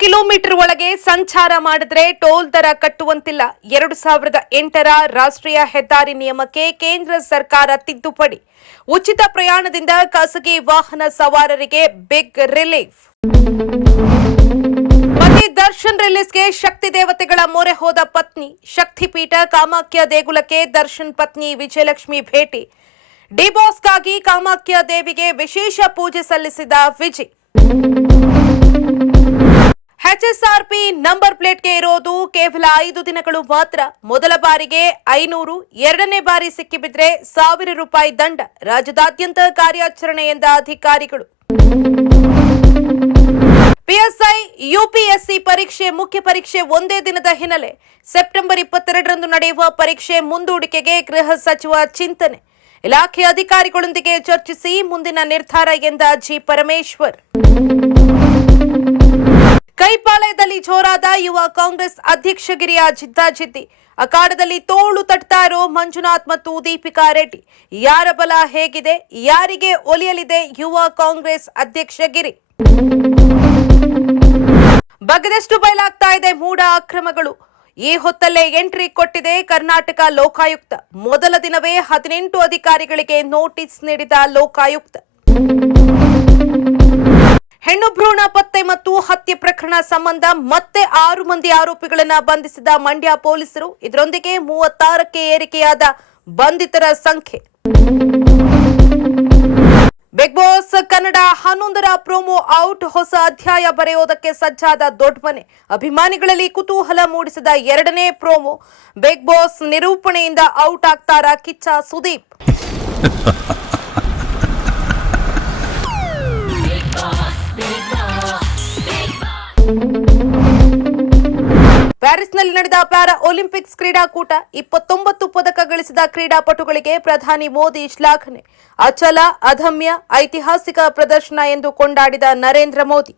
Kilometre ಒಳಗೆ ಸಂಚಾರ ಮಾಡಿದ್ರೆ ಟೋಲ್ ದರ ಕಟ್ಟುವಂತಿಲ್ಲ. 2008ರ ರಾಷ್ಟ್ರೀಯ ಹೆದ್ದಾರಿ ನಿಯಮಕ್ಕೆ ಕೇಂದ್ರ ಸರ್ಕಾರ ತಿದ್ದುಪಡಿ. ಉಚಿತ ಪ್ರಯಾಣದಿಂದ ಖಾಸಗಿ ವಾಹನ ಸವಾರರಿಗೆ ಬಿಗ್ ರಿಲೀಫ್. ಪತಿ ದರ್ಶನ್ ರಿಲೀಸ್ಗೆ ಶಕ್ತಿ ದೇವತೆಗಳ ಮೊರೆ ಹೋದ ಪತ್ನಿ. ಶಕ್ತಿಪೀಠ ಕಾಮಾಖ್ಯ ದೇಗುಲಕ್ಕೆ ದರ್ಶನ್ ಪತ್ನಿ ವಿಜಯಲಕ್ಷ್ಮಿ ಭೇಟಿ. ಡಿಬಾಸ್ಗಾಗಿ ಕಾಮಾಖ್ಯ ದೇವಿಗೆ ವಿಶೇಷ ಪೂಜೆ ಸಲ್ಲಿಸಿದ ವಿಜಯ್. HSRP ನಂಬರ್ ಪ್ಲೇಟ್ಗೆ ಇರೋದು ಕೇವಲ 5 ದಿನಗಳು ಮಾತ್ರ. ಮೊದಲ ಬಾರಿಗೆ 500, ಎರಡನೇ ಬಾರಿ ಸಿಕ್ಕಿಬಿದ್ರೆ ₹1000 ದಂಡ. ರಾಜ್ಯದಾದ್ಯಂತ ಕಾರ್ಯಾಚರಣೆ ಎಂದ ಅಧಿಕಾರಿಗಳು. PSI UPSC ಪರೀಕ್ಷೆ ಮುಖ್ಯ ಪರೀಕ್ಷೆ ಒಂದೇ ದಿನದ ಹಿನ್ನೆಲೆ ಸೆಪ್ಟೆಂಬರ್ 22ರಂದು ನಡೆಯುವ ಪರೀಕ್ಷೆ ಮುಂದೂಡಿಕೆಗೆ ಗೃಹ ಸಚಿವ ಚಿಂತನೆ. ಇಲಾಖೆ ಅಧಿಕಾರಿಗಳೊಂದಿಗೆ ಚರ್ಚಿಸಿ ಮುಂದಿನ ನಿರ್ಧಾರ ಎಂದ ಜಿ ಪರಮೇಶ್ವರ್. ಕೈಪಾಳ್ಯದಲ್ಲಿ ಜೋರಾದ ಯುವ ಕಾಂಗ್ರೆಸ್ ಅಧ್ಯಕ್ಷಗಿರಿಯ ಜಿದ್ದಾಜಿದ್ದಿ. ಅಖಾಡದಲ್ಲಿ ತೋಳು ತಟ್ತಾ ಇರೋ ಮಂಜುನಾಥ್ ಮತ್ತು ದೀಪಿಕಾ ರೆಡ್ಡಿ. ಯಾರ ಬಲ ಹೇಗಿದೆ, ಯಾರಿಗೆ ಒಲಿಯಲಿದೆ ಯುವ ಕಾಂಗ್ರೆಸ್ ಅಧ್ಯಕ್ಷಗಿರಿ? ಬಗ್ಗದಷ್ಟು ಬಯಲಾಗ್ತಾ ಇದೆ ಮೂಡ ಅಕ್ರಮಗಳು. ಈ ಹೊತ್ತಲ್ಲೇ ಎಂಟ್ರಿ ಕೊಟ್ಟಿದೆ ಕರ್ನಾಟಕ ಲೋಕಾಯುಕ್ತ. ಮೊದಲ ದಿನವೇ 18 ಅಧಿಕಾರಿಗಳಿಗೆ ನೋಟಿಸ್ ನೀಡಿದ ಲೋಕಾಯುಕ್ತ. ಹೆಣ್ಣು ಭ್ರೂಣ ಪತ್ತೆ ಮತ್ತು ಹತ್ಯೆ ಪ್ರಕರಣ ಸಂಬಂಧ ಮತ್ತೆ 6 ಮಂದಿ ಆರೋಪಿಗಳನ್ನು ಬಂಧಿಸಿದ ಮಂಡ್ಯ ಪೊಲೀಸರು. ಇದರೊಂದಿಗೆ 36ಕ್ಕೆ ಏರಿಕೆಯಾದ ಬಂಧಿತರ ಸಂಖ್ಯೆ. ಬಿಗ್ ಬಾಸ್ ಕನ್ನಡ 11ರ ಪ್ರೋಮೋ ಔಟ್. ಹೊಸ ಅಧ್ಯಾಯ ಬರೆಯೋದಕ್ಕೆ ಸಜ್ಜಾದ ದೊಡ್ಡ ಮನೆ. ಅಭಿಮಾನಿಗಳಲ್ಲಿ ಕುತೂಹಲ ಮೂಡಿಸಿದ 2ನೇ ಪ್ರೋಮೋ. ಬಿಗ್ ಬಾಸ್ ನಿರೂಪಣೆಯಿಂದ ಔಟ್ ಆಗ್ತಾರಾ ಕಿಚ್ಚ ಸುದೀಪ್? ಪ್ಯಾರಿಸ್ನಲ್ಲಿ ನಡೆದ ಪ್ಯಾರಾ ಒಲಿಂಪಿಕ್ಸ್ ಕ್ರೀಡಾಕೂಟ. 29 ಪದಕ ಗಳಿಸಿದ ಕ್ರೀಡಾಪಟುಗಳಿಗೆ ಪ್ರಧಾನಿ ಮೋದಿ ಶ್ಲಾಘನೆ. ಅಚಲ, ಅದಮ್ಯ, ಐತಿಹಾಸಿಕ ಪ್ರದರ್ಶನ ಎಂದು ಕೊಂಡಾಡಿದ ನರೇಂದ್ರ ಮೋದಿ.